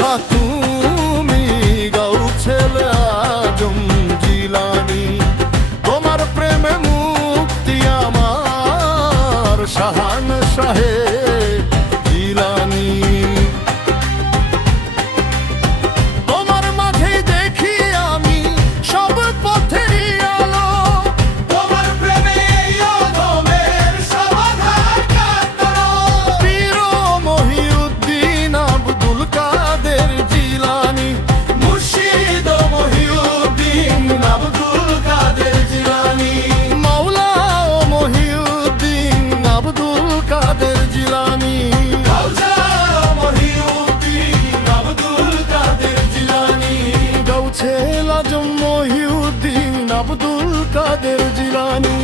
só tu. Abdul কাদের জিলানি।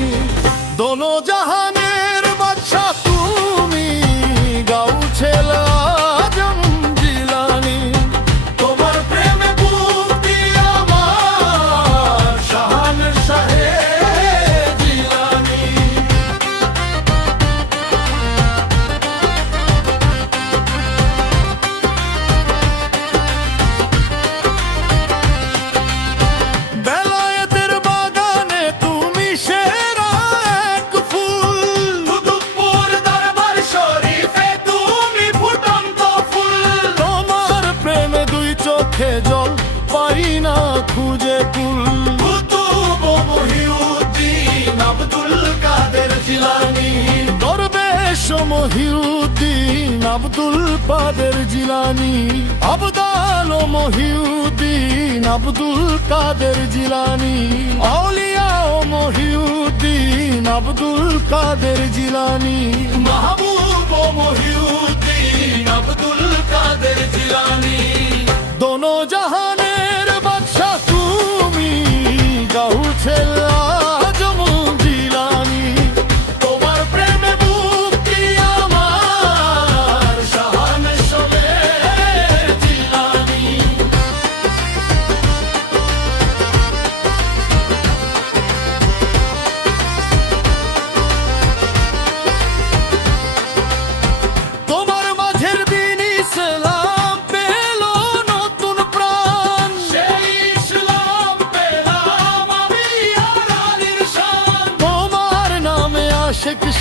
মহিউদ্দিন আব্দুল কাদের জিলানি। আবদাল মহিউদ্দিন আব্দুল কাদের জিলানি। আউলিয়া মহিউদ্দিন আব্দুল কাদের জিলানি। মাহবুব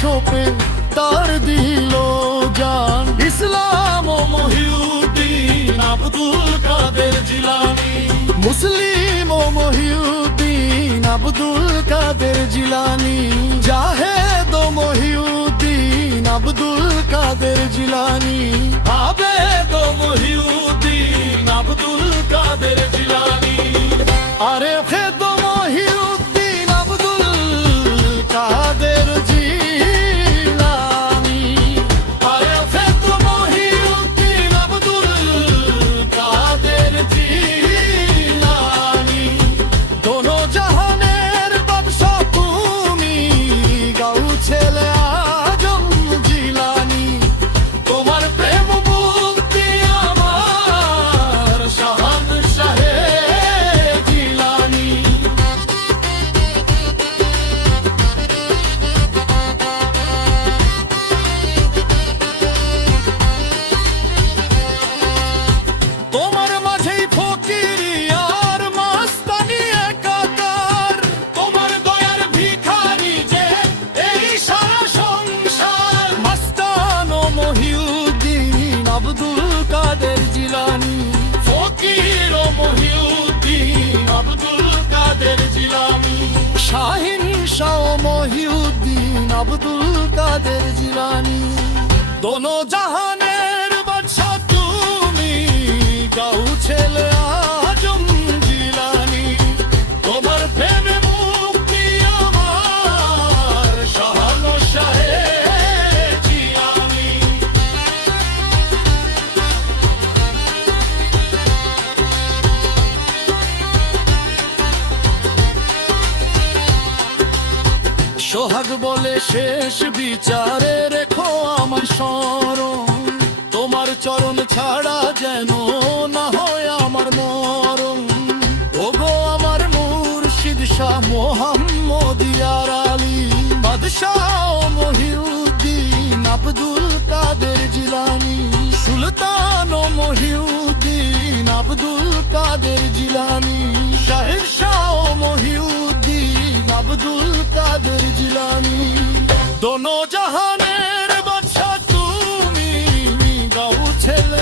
শোপে তার দিল জান। ইসলাম ও মহিউদ্দিন, আব্দুল কাদের জিলানি। মুসলিম ও মহিউদ্দিন, আব্দুল কাদের জিলানি। জাহেদ ও মহিউদ্দিন, আব্দুল কাদের জিলানি। আব্দুল কাদের জিলানি। দোনো জাহানে সোহাগ বলে শেষ বিচারে রেখো আমার স্মরণ। তোমার চরণ ছাড়া যেন না হয় আমার মরণ। ওগো আমার মুর্শিদ শিদশা মোহাম্মদিয়ার আলী। বাদশাহ মহিউদ্দিন আব্দুল কাদের জিলানি। সুলতান মহিউদ্দিন আব্দুল কাদের জিলানি। আব্দুল কাদের জিলানি। দোনো জাহানের বাদশা তুমি গাও ছেলে।